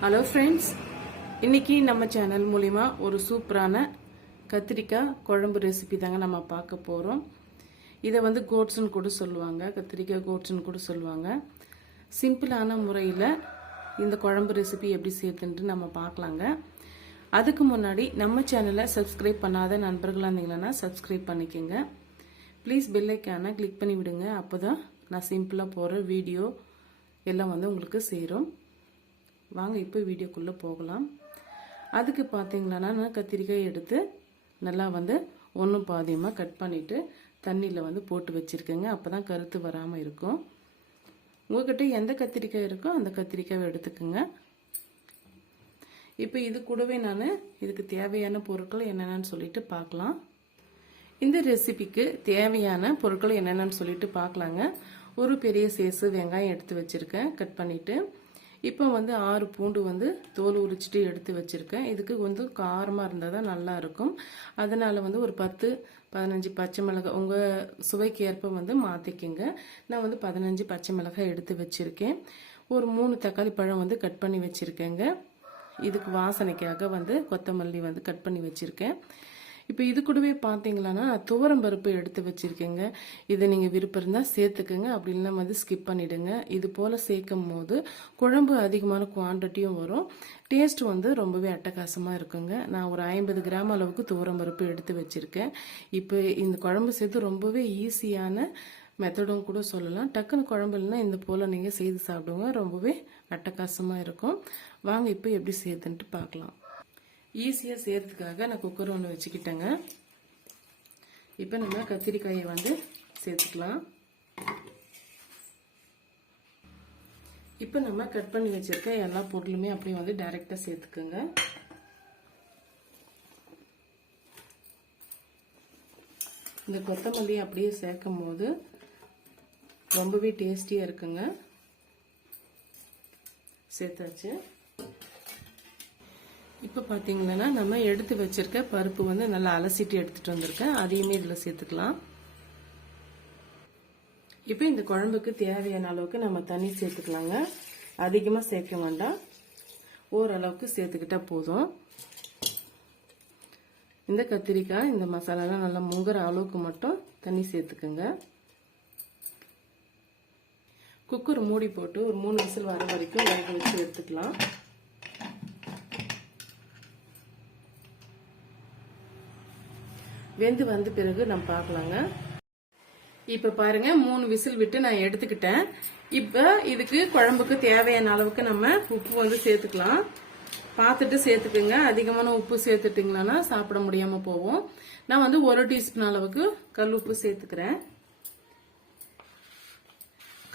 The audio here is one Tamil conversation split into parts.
ஹலோ ஃப்ரெண்ட்ஸ் இன்னைக்கு நம்ம சேனல் மூலிமா ஒரு சூப்பரான கத்திரிக்காய் குழம்பு ரெசிபி தாங்க நம்ம பார்க்க போகிறோம் இதை வந்து கோட்ஸ்னு கூட சொல்லுவாங்க. கத்திரிக்காய் கோட்ஸ்னு கூட சொல்லுவாங்க. சிம்பிளான முறையில் இந்த குழம்பு ரெசிபி எப்படி சேர்த்துன்ட்டு நம்ம பார்க்கலாங்க. அதுக்கு முன்னாடி நம்ம சேனலை சப்ஸ்கிரைப் பண்ணாத நண்பர்களாக இருந்தீங்கன்னா சப்ஸ்கிரைப் பண்ணிக்கோங்க. ப்ளீஸ் பெல்லைக்கான கிளிக் பண்ணி விடுங்க. அப்போ தான் நான் சிம்பிளாக போகிற வீடியோ எல்லாம் வந்து உங்களுக்கு சேரும். வாங்க இப்போ வீடியோக்குள்ளே போகலாம். அதுக்கு பார்த்தீங்களா நான் கத்திரிக்காய் எடுத்து நல்லா வந்து ஒன்றும் பாதியமாக கட் பண்ணிவிட்டு தண்ணியில் வந்து போட்டு வச்சுருக்கேங்க. அப்போ தான் கருத்து வராமல் இருக்கும். உங்கள்கிட்ட எந்த கத்திரிக்காய் இருக்கோ அந்த கத்திரிக்காயை எடுத்துக்கோங்க. இப்போ இது கூடவே நான் இதுக்கு தேவையான பொருட்கள் என்னென்னு சொல்லிட்டு பார்க்கலாம் இந்த ரெசிபிக்கு தேவையான பொருட்கள் என்னென்னு சொல்லிட்டு பார்க்கலாங்க ஒரு பெரிய சேசு வெங்காயம் எடுத்து வச்சுருக்கேன். கட் பண்ணிவிட்டு இப்போ வந்து ஆறு பூண்டு வந்து தோல் உரிச்சிட்டு எடுத்து வச்சுருக்கேன். இதுக்கு வந்து காரமாக இருந்தால் தான் நல்லாயிருக்கும் அதனால் வந்து ஒரு பத்து பதினஞ்சு பச்சை மிளகாய் உங்கள் சுவைக்கு ஏற்ப வந்து மாற்றிக்கிங்க நான் வந்து பதினஞ்சு பச்சை மிளகாய் எடுத்து வச்சுருக்கேன். ஒரு மூணு தக்காளி பழம் வந்து கட் பண்ணி வச்சுருக்கேங்க. இதுக்கு வாசனைக்காக வந்து கொத்தமல்லி வந்து கட் பண்ணி வச்சுருக்கேன். இப்போ இது கூடவே பார்த்தீங்களான்னா துவரம் பருப்பு எடுத்து வச்சுருக்கேங்க. இதை நீங்கள் விருப்பம் இருந்தால் சேர்த்துக்குங்க. அப்படி இல்லைன்னா வந்து ஸ்கிப் பண்ணிவிடுங்க இது போல் சேர்க்கும் போது குழம்பு அதிகமான குவான்டிட்டியும் வரும். டேஸ்ட் வந்து ரொம்பவே அட்டகாசமாக இருக்குங்க. நான் ஒரு ஐம்பது கிராம் அளவுக்கு துவரம் பருப்பு எடுத்து வச்சுருக்கேன். இப்போ இந்த குழம்பு சேர்த்து ரொம்பவே ஈஸியான மெத்தடும் கூட சொல்லலாம். டக்குன்னு குழம்பு இல்லைன்னா இந்த போல் நீங்கள் செய்து சாப்பிடுங்க. ரொம்பவே அட்டகாசமாக இருக்கும். வாங்க இப்போ எப்படி சேர்த்துன்ட்டு பார்க்கலாம். ஈஸியாக செய்கிறதுக்காக நான் குக்கர் ஒன்று வச்சுக்கிட்டேங்க. இப்போ நம்ம கத்திரிக்காயை வந்து சேர்த்துக்கலாம். இப்போ நம்ம கட் பண்ணி வச்சிருக்க எல்லா பொருளுமே அப்படியே வந்து டைரெக்டாக சேர்த்துக்குங்க. இந்த கொத்தமல்லி அப்படியே சேர்க்கும் போது ரொம்பவே டேஸ்டியாக இருக்குங்க. சேர்த்தாச்சு. இப்போ பார்த்தீங்கன்னா நம்ம எடுத்து வச்சிருக்க பருப்பு வந்து நல்லா அலசிட்டு எடுத்துகிட்டு வந்திருக்கேன். அதையுமே இதில் சேர்த்துக்கலாம். இப்போ இந்த குழம்புக்கு தேவையான அளவுக்கு நம்ம தண்ணி சேர்த்துக்கலாங்க. அதிகமாக சேர்க்க வேண்டாம். ஓரளவுக்கு சேர்த்துக்கிட்டா போதும். இந்த கத்திரிக்காய் இந்த மசாலாலாம் நல்லா முங்குற அளவுக்கு மட்டும் தண்ணி சேர்த்துக்குங்க. குக்கர் மூடி போட்டு ஒரு மூணு விசில் வர வரைக்கும் வேக வச்சு எடுத்துக்கலாம். வெந்து வந்த பிறகு நம்ம பார்க்கலாங்க. இப்போ பாருங்க மூணு விசில் விட்டு நான் எடுத்துக்கிட்டேன். இப்போ இதுக்கு குழம்புக்கு தேவையான அளவுக்கு நம்ம உப்பு வந்து சேர்த்துக்கலாம். பார்த்துட்டு சேர்த்துக்குங்க. அதிகமான உப்பு சேர்த்துட்டிங்களான்னா சாப்பிட முடியாம போவோம் நான் வந்து ஒரு டீஸ்பூன் அளவுக்கு கல் உப்பு சேர்த்துக்கிறேன்.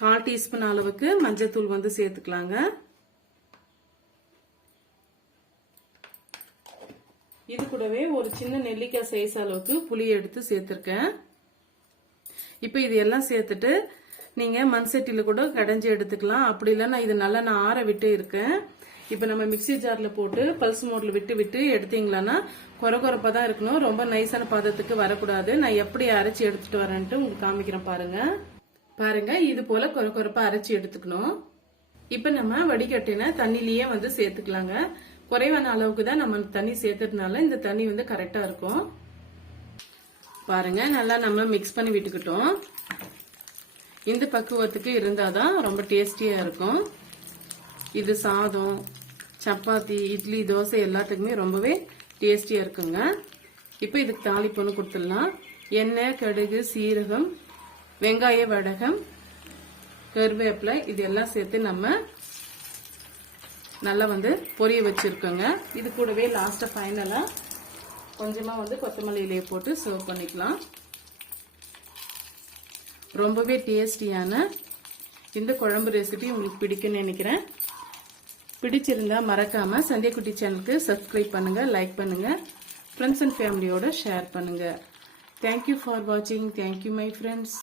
கால் டீஸ்பூன் அளவுக்கு மஞ்சத்தூள் வந்து சேர்த்துக்கலாங்க. இது கூடவே ஒரு சின்ன நெல்லிக்காய் சைஸ் அளவுக்கு புளியை எடுத்து சேர்த்துருக்கேன். இப்போ இது எல்லாம் சேர்த்துட்டு நீங்கள் மண் சட்டியில் கூட கடைஞ்சி எடுத்துக்கலாம். அப்படி இல்லைன்னா இது நல்லா நான் ஆற விட்டு இருக்கேன். இப்போ நம்ம மிக்சி ஜாரில் போட்டு பல்ஸ் மோட்ல விட்டு விட்டு எடுத்தீங்களான்னா குறை குறைப்பாக தான் இருக்கணும். ரொம்ப நைஸான பதத்துக்கு வரக்கூடாது. நான் எப்படி அரைச்சி எடுத்துட்டு வரேன்ட்டு உங்களுக்கு காமிக்கிறேன் பாருங்க. பாருங்க இது போல குறை குறைப்பாக அரைச்சி எடுத்துக்கணும். இப்போ நம்ம வடிகட்டின தண்ணிலேயே வந்து சேர்த்துக்கலாங்க. குறைவான அளவுக்கு தான் நம்ம தண்ணி சேர்த்ததுனால இந்த தண்ணி வந்து கரெக்டாக இருக்கும். பாருங்க நல்லா நம்ம மிக்ஸ் பண்ணி விட்டுக்கிட்டோம். இந்த பக்குவத்துக்கு இருந்தால் தான் ரொம்ப டேஸ்டியாக இருக்கும். இது சாதம் சப்பாத்தி இட்லி தோசை எல்லாத்துக்குமே ரொம்பவே டேஸ்டியாக இருக்குங்க. இப்போ இதுக்கு தாளிப்பொண்ணு கொடுத்துடலாம். எண்ணெய் கடுகு சீரகம் வெங்காய வடகம் கருவேப்பிலை இது எல்லாம் சேர்த்து நம்ம நல்லா வந்து பொரிய வச்சுருக்கோங்க. இது கூடவே லாஸ்ட்டாக ஃபைனலாக கொஞ்சமாக வந்து கொத்தமல்லி இலையை போட்டு சர்வ் பண்ணிக்கலாம். ரொம்பவே டேஸ்டியான இந்த குழம்பு ரெசிபி உங்களுக்கு பிடிக்கும்னு நினைக்கிறேன். பிடிச்சிருந்தா மறக்காமல் சந்தியக்குட்டி சேனலுக்கு சப்ஸ்கிரைப் பண்ணுங்கள் லைக் பண்ணுங்கள் ஃப்ரெண்ட்ஸ் அண்ட் ஃபேமிலியோட ஷேர் பண்ணுங்கள் தேங்க்யூ ஃபார் வாட்சிங் தேங்க்யூ மை ஃப்ரெண்ட்ஸ்